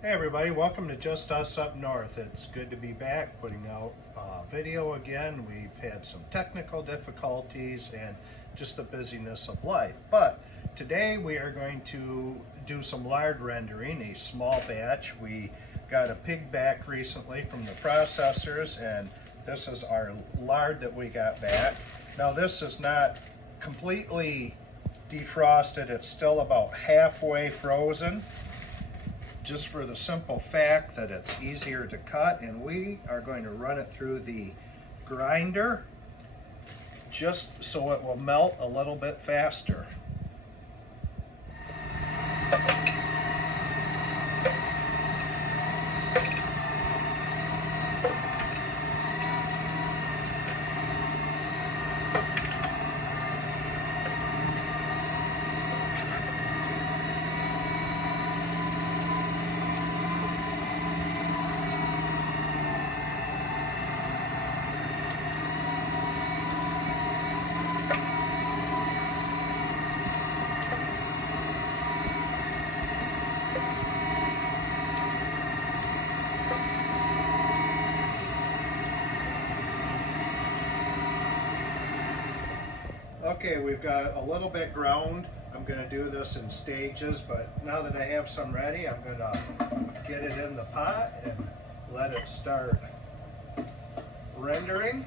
Hey everybody, welcome to Just Us Up North. It's good to be back putting out video again. We've had some technical difficulties and just the busyness of life. But today we are going to do some lard rendering, a small batch. We got a pig back recently from the processors, and this is our lard that we got back. Now this is not completely defrosted, it's still about halfway frozen, just for the simple fact that it's easier to cut, and we are going to run it through the grinder just so it will melt a little bit faster. Okay, we've got a little bit ground. I'm going to do this in stages, but now that I have some ready, I'm going to get it in the pot and let it start rendering.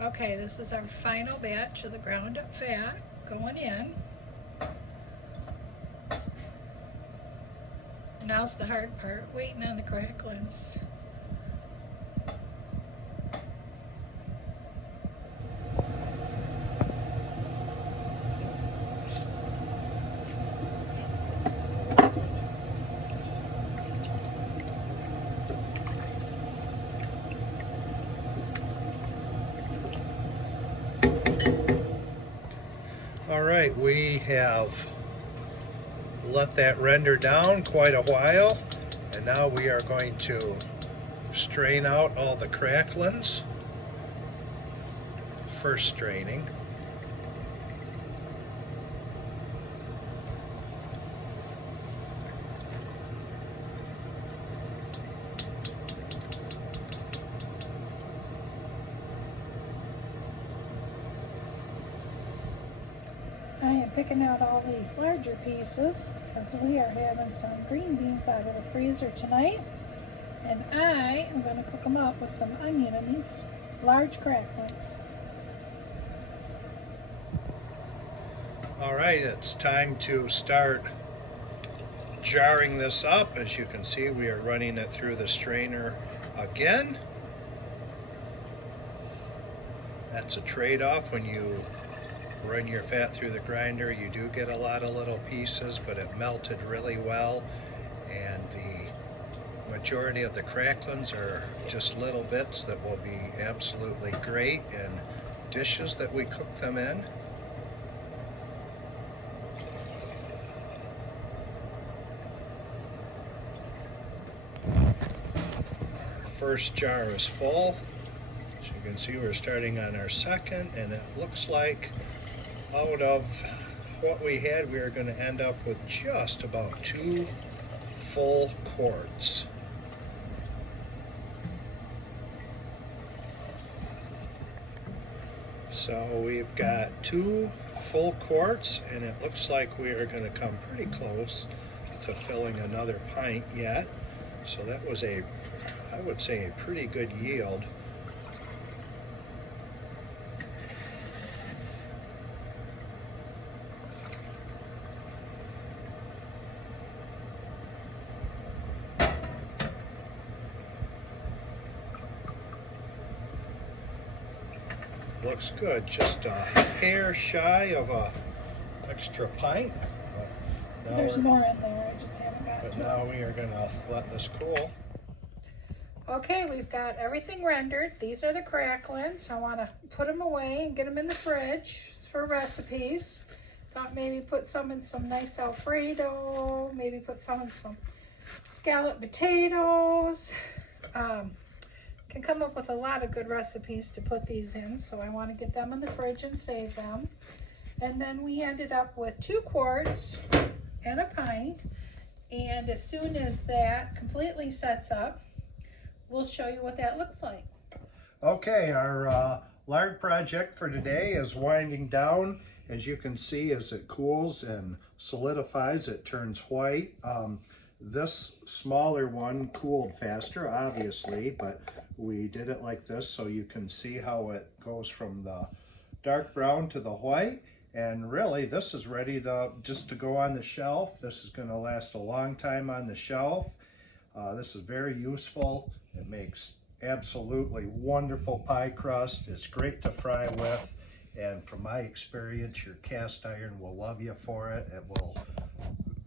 Okay, this is our final batch of the ground up fat going in. Now's the hard part, waiting on the cracklings. All right, we have let that render down quite a while, and now we are going to strain out all the cracklings. First straining. I am picking out all these larger pieces because we are having some green beans out of the freezer tonight, and I am going to cook them up with some onion in these large cracklings. All right, it's time to start jarring this up. As you can see, we are running it through the strainer again. That's a trade-off. When you run your fat through the grinder, you do get a lot of little pieces, but it melted really well, and the majority of the cracklings are just little bits that will be absolutely great in dishes that we cook them in. First jar is full. As you can see, we're starting on our second, and it looks like out of what we had, we are going to end up with just about 2 full quarts. So we've got 2 full quarts, and it looks like we are going to come pretty close to filling another pint yet. So that was I would say, a pretty good yield. Looks good, just a hair shy of a extra pint. But There's more in there, I just haven't got to it. Now we are gonna let this cool. Okay, we've got everything rendered. These are the cracklings. I want to put them away and get them in the fridge for recipes. Thought maybe put some in some nice Alfredo, maybe put some in some scalloped potatoes. Can come up with a lot of good recipes to put these in, so I want to get them in the fridge and save them. And then we ended up with 2 quarts and a pint, and as soon as that completely sets up, we'll show you what that looks like. Okay, our lard project for today is winding down. As you can see, as it cools and solidifies, it turns white. This smaller one cooled faster, obviously, but we did it like this so you can see how it goes from the dark brown to the white. And really, this is ready to just to go on the shelf. This is going to last a long time on the shelf. This is very useful. It makes absolutely wonderful pie crust. It's great to fry with. And from my experience, your cast iron will love you for it. It will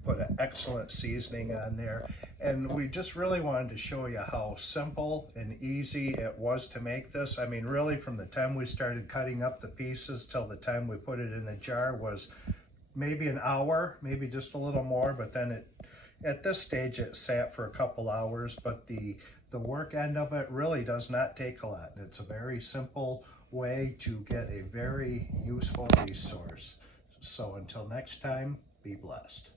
put an excellent seasoning on there. And we just really wanted to show you how simple and easy it was to make this. I mean, really, from the time we started cutting up the pieces till the time we put it in the jar was maybe an hour, maybe just a little more, but then at this stage it sat for a couple hours. But the work end of it really does not take a lot. It's a very simple way to get a very useful resource. So until next time, be blessed.